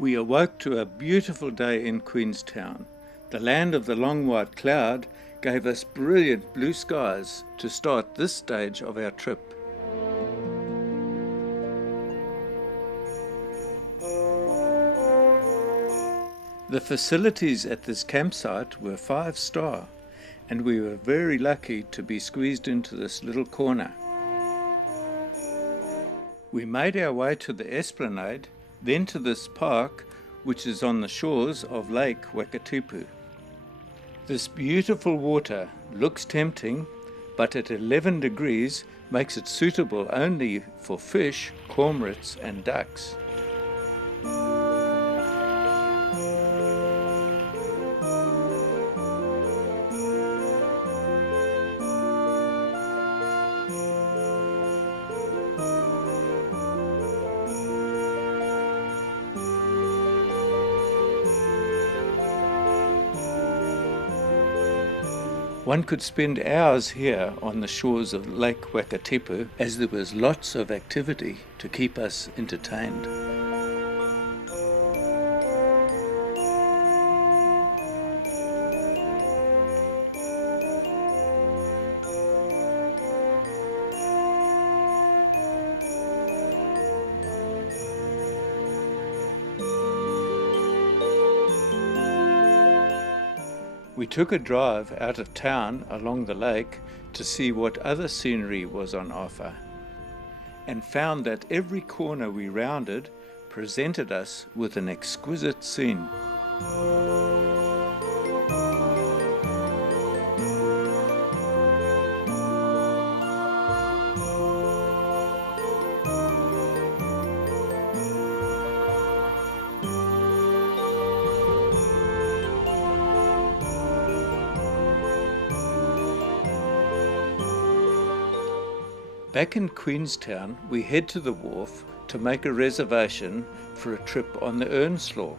We awoke to a beautiful day in Queenstown. The land of the long white cloud gave us brilliant blue skies to start this stage of our trip. The facilities at this campsite were 5-star, and we were very lucky to be squeezed into this little corner. We made our way to the esplanade, then to this park, which is on the shores of Lake Waktipu. This beautiful water looks tempting, but at 11 degrees makes it suitable only for fish, cormorants and ducks. One could spend hours here on the shores of Lake Waktipu, as there was lots of activity to keep us entertained. We took a drive out of town along the lake to see what other scenery was on offer, and found that every corner we rounded presented us with an exquisite scene. Back in Queenstown, we head to the wharf to make a reservation for a trip on the Earnslaw.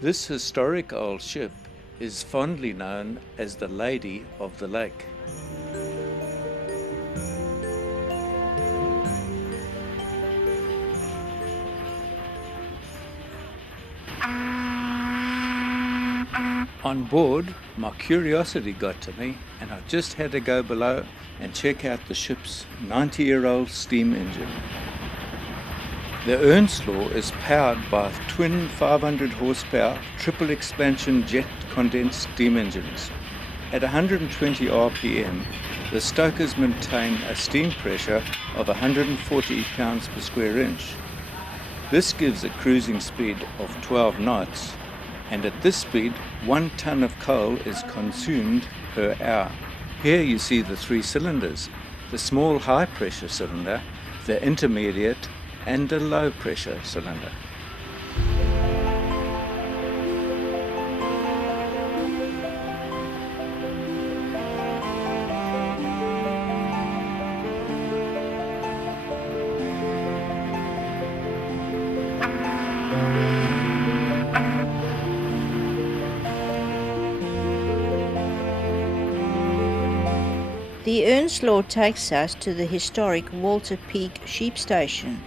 This historic old ship is fondly known as the Lady of the Lake. On board, my curiosity got to me, and I just had to go below and check out the ship's 90-year-old steam engine. The Earnslaw is powered by twin 500 horsepower triple expansion jet condensed steam engines. At 120 RPM, the stokers maintain a steam pressure of 140 pounds per square inch. This gives a cruising speed of 12 knots, and at this speed 1 ton of coal is consumed per hour. Here you see the 3 cylinders, the small high pressure cylinder, the intermediate and the low pressure cylinder. The Earnslaw takes us to the historic Walter Peak Sheep Station.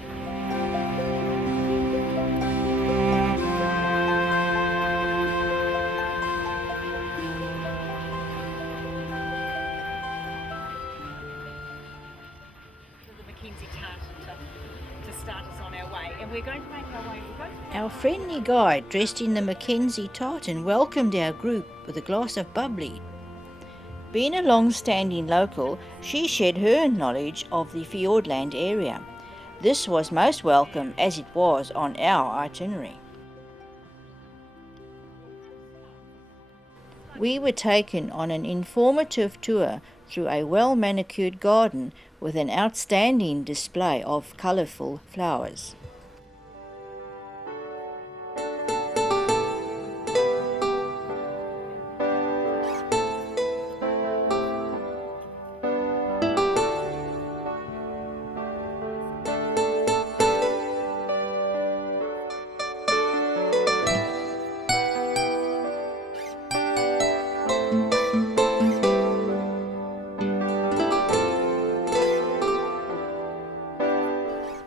Our friendly guide, dressed in the Mackenzie tartan, welcomed our group with a glass of bubbly. Being a long-standing local, she shared her knowledge of the Fiordland area. This was most welcome, as it was on our itinerary. We were taken on an informative tour through a well-manicured garden with an outstanding display of colourful flowers.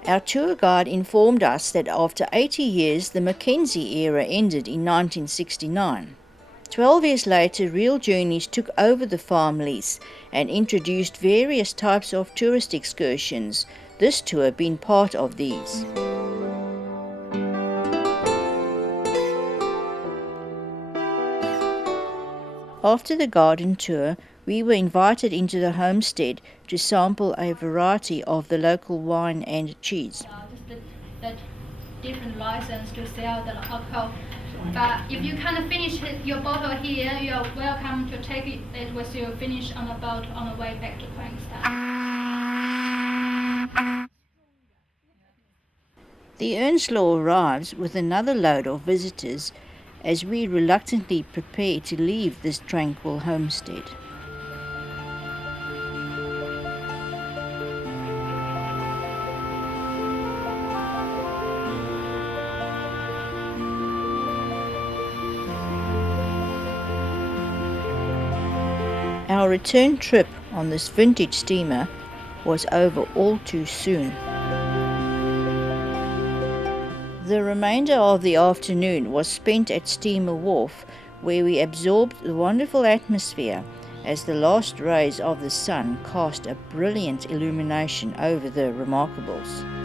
Our tour guide informed us that after 80 years the Mackenzie era ended in 1969. 12 years later, Real Journeys took over the farm lease and introduced various types of tourist excursions, this tour being part of these. After the garden tour, we were invited into the homestead to sample a variety of the local wine and cheese. Just the different license to sell the alcohol. But if you can't finish your bottle here, you are welcome to take it with you finish on the boat on the way back to Queenstown. The Earnslaw arrives with another load of visitors as we reluctantly prepare to leave this tranquil homestead. Our return trip on this vintage steamer was over all too soon. The remainder of the afternoon was spent at Steamer Wharf, where we absorbed the wonderful atmosphere as the last rays of the sun cast a brilliant illumination over the Remarkables.